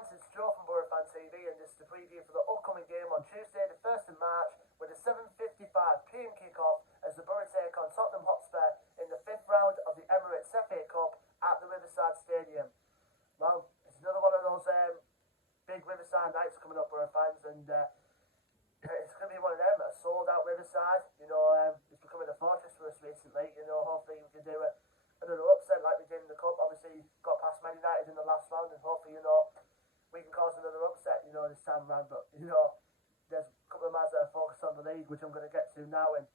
fans, it's Joe from Boro Fan TV, and this is the preview for the upcoming game on Tuesday the 1st of March with a 7:55pm kick-off as the Boro take on Tottenham Hotspur in the 5th round of the Emirates FA Cup at the Riverside Stadium. Well, it's another one of those big Riverside nights coming up, Boro fans, and it's going to be one of them, a sold-out Riverside. It's becoming a fortress for us recently. Hopefully we can do another upset like we did in the Cup. Obviously, got past Man United in the last round, and hopefully, we can cause another upset, this time around. But, there's a couple of man's that are focused on the league, which I'm going to get to now. And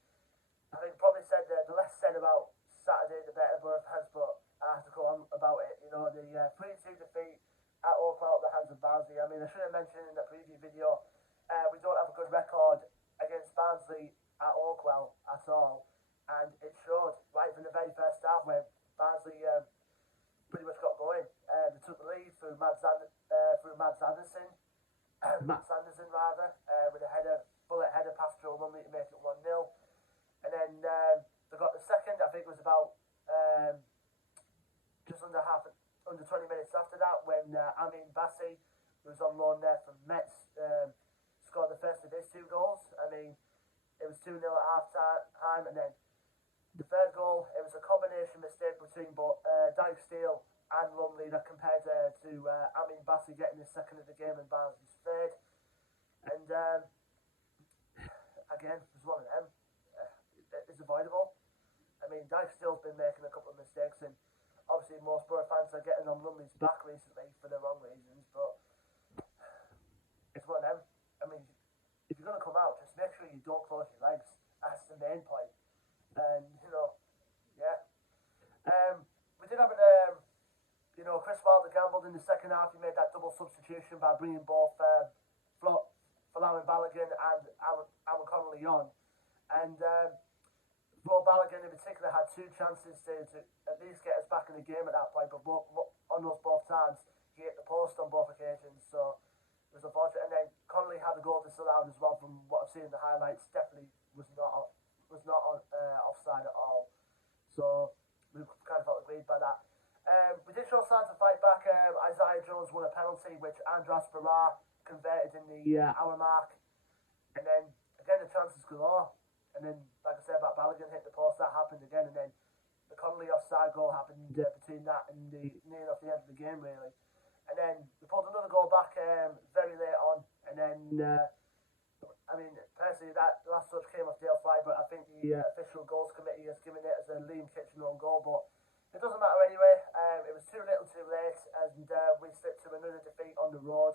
I think probably said the less said about Saturday, the better, Boro fans, but I have to go on about it. The 3-2 defeat at Oakwell at the hands of Barnsley. I mean, I should have mentioned in the preview video, we don't have a good record against Barnsley at Oakwell at all. And it showed right from the very first half where Barnsley pretty much got going. They took the lead through Matt Sanderson, with a bullet header past Joe Lumley to make it 1-0. And then they got the second, I think it was about just under 20 minutes after that, when Amin Bassi, who was on loan there from Metz, scored the first of his 2 goals. I mean, it was 2-0 at half time, and then the third goal, it was a combination mistake between both Dyke Steele and Lumley that compared to Amin Bassi getting his second of the game and Barnsley's third. And again, it was one of them. It's avoidable. I mean, Dyke Steele's been making a couple of mistakes, and obviously most Boro fans are getting on Lumley's back recently for the wrong reasons, but it's one of them. I mean, if you're going to come out, just make sure you don't close your legs. That's the main point. And, we did have Chris Wilder gambled in the second half. He made that double substitution by bringing both Flo Balogun and Alan Connolly on. And Flo Balogun in particular had 2 chances to at least get us back in the game at that point, but on those both times, he hit the post on both occasions, so it was unfortunate. And then Connolly had a goal disallowed as well from what I've seen in the highlights. Definitely was not on offside at all. So we kind of felt aggrieved by that. We did show signs of fight back. Isaiah Jones won a penalty, which Andras Barra converted in the hour mark. And then, again, the chances galore. And then, like I said about Balogun hit the post, that happened again. And then the Connolly offside goal happened between that and near enough the end of the game, really. And then we pulled another goal back very late on. And then, personally, that last touch came off Dale Fry, but I think the official goals committee has given it as a Liam Kitchen own goal. But it doesn't matter anyway. It was too little too late, and we slipped to another defeat on the road.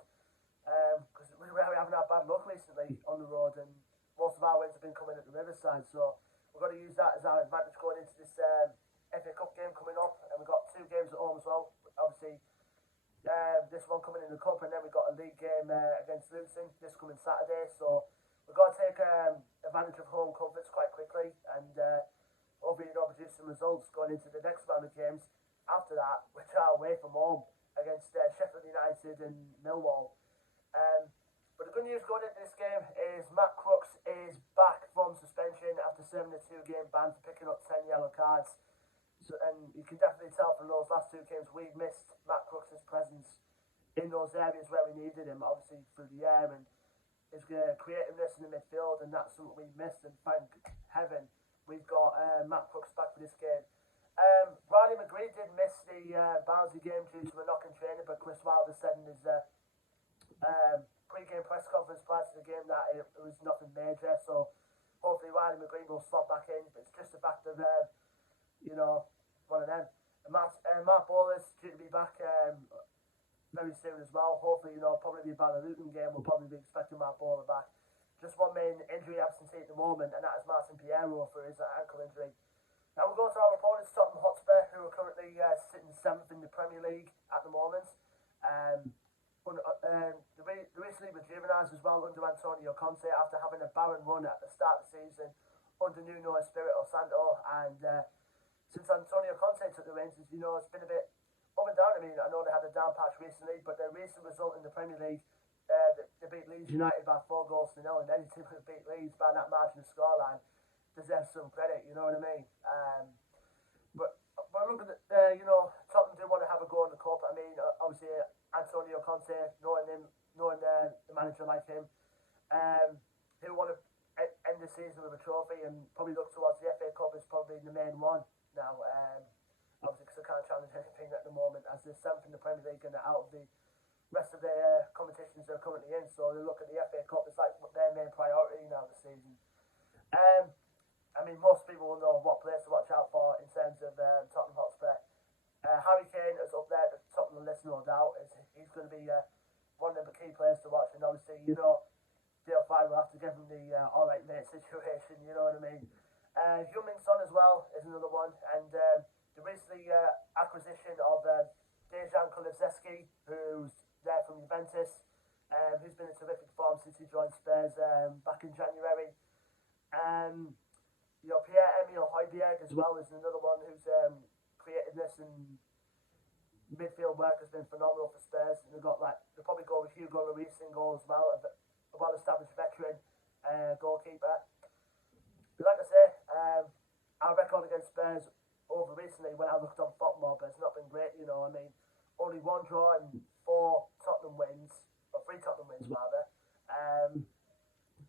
Because we haven't had bad luck recently on the road, and most of our wins have been coming at the Riverside. So we've got to use that as our advantage going into this FA Cup game coming up. And we've got 2 games at home as well. Obviously, this one coming in the Cup, and then we've got a league game against Luton this coming Saturday. So we've got to take advantage of home comforts quite quickly, and hopefully produce some results going into the next round of games after that, which are away from home against Sheffield United and Millwall. But the good news going into this game is Matt Crooks is back from suspension after serving a 2-game ban for picking up 10 yellow cards. So, and you can definitely tell from those last 2 games we've missed Matt Crooks' presence in those areas where we needed him, obviously through the air, and his creativeness in the midfield, and that's something we've missed, and thank heaven we've got Matt Crooks back for this game. Riley McGree did miss the Barnsley game due to a knock in training, but Chris Wilder said in his pre-game press conference prior to the game that it was nothing major, so hopefully Riley McGree will slot back in. But it's just the fact of one of them. And Matt Bowler's due to be back very soon as well. Hopefully, probably be about the Luton game. We'll probably be expecting Matt Bowler back. Just one main injury absentee at the moment, and that is Martin Piero for his ankle injury. Now we'll go to our opponents, Tottenham Hotspur, who are currently sitting 7th in the Premier League at the moment. They recently rejuvenised as well under Antonio Conte after having a barren run at the start of the season under Nuno Espirito Santo. And since Antonio Conte took the reins, it's been a bit up and down. I mean, I know they had a down patch recently, but their recent result in the Premier League, they beat Leeds United by 4 goals to 0, and any team that beat Leeds by that margin of scoreline deserves some credit, you know what I mean? But look at Tottenham do want to have a go in the Cup. I mean, obviously Antonio Conte, knowing the manager like him, who want to end the season with a trophy and probably look towards the FA Cup as probably the main one now. Obviously, because I can't challenge anything at the moment, as they're 7th in the Premier League and out of the rest of the competitions they're currently in. So they look at the FA Cup as like their main priority now this season. I mean, most people will know what players to watch out for in terms of Tottenham Hotspur. Harry Kane is up there at the top of the list, no doubt. He's going to be one of the key players to watch, and obviously, you know, Dale Fry will have to give him the alright mate situation, you know what I mean. Heung-min Son as well is another one, and the recently acquisition of Dejan Kulusevski, who's there from Juventus, who's been in terrific form since he joined Spurs back in January. You know, Pierre-Emile Højbjerg as well is another one who's creativeness and midfield work has been phenomenal for Spurs, and they'll probably go with Hugo Lloris in goal as well, a well-established veteran goalkeeper. But like I say, our record against Spurs over recently, when I looked on FotMob, has not been great. You know, I mean, only 1 draw and 4 Tottenham wins, or 3 Tottenham wins rather.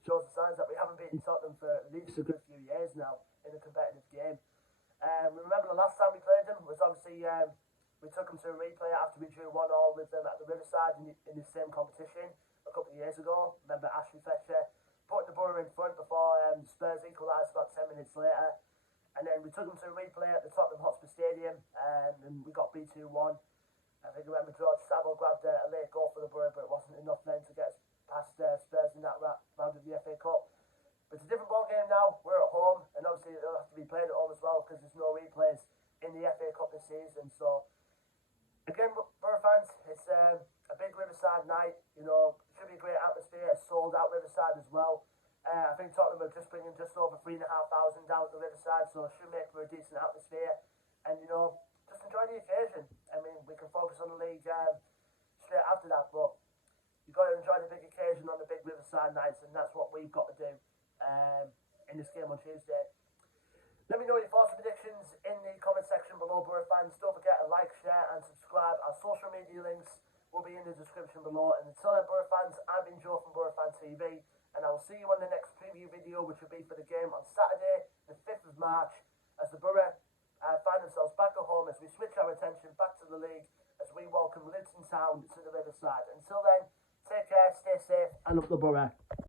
Shows the signs that we haven't beaten Tottenham for at least a good few years now in a competitive game. Remember the last time we played them was obviously we took them to a replay after we drew 1-1 with them at the Riverside in the same competition a couple of years ago. Remember Ashley Fletcher putting the Boro in front before Spurs equalised about 10 minutes later. And then we took them to a replay at the Tottenham Hotspur Stadium, and we got beat 2-1. I think I remember George Saville grabbed a late goal for the Boro, but it wasn't enough then to get us past Spurs in that round of the FA Cup. But it's a different ball game now. We're at home, and obviously it'll have to be played at home as well because there's no replays in the FA Cup this season. So again, Boro fans, it's a big Riverside night. You know, should be a great atmosphere. A sold out Riverside as well. I think Tottenham are just bringing just over 3,500 down at the Riverside, so it should make for a decent atmosphere. And, you know, just enjoy the occasion. I mean, we can focus on the league straight after that, but you've got to enjoy the big occasion on the big Riverside nights, and that's what we've got to do in this game on Tuesday. Let me know your thoughts and predictions in the comment section below, Boro fans. Don't forget to like, share, and subscribe. Our social media links will be in the description below. And until then, Boro fans, I've been Joe from Boro Fan TV. And I will see you on the next preview video, which will be for the game on Saturday, the 5th of March, as the Boro find themselves back at home as we switch our attention back to the league as we welcome Luton Town to the Riverside. Until then, take care, stay safe, and up the Boro.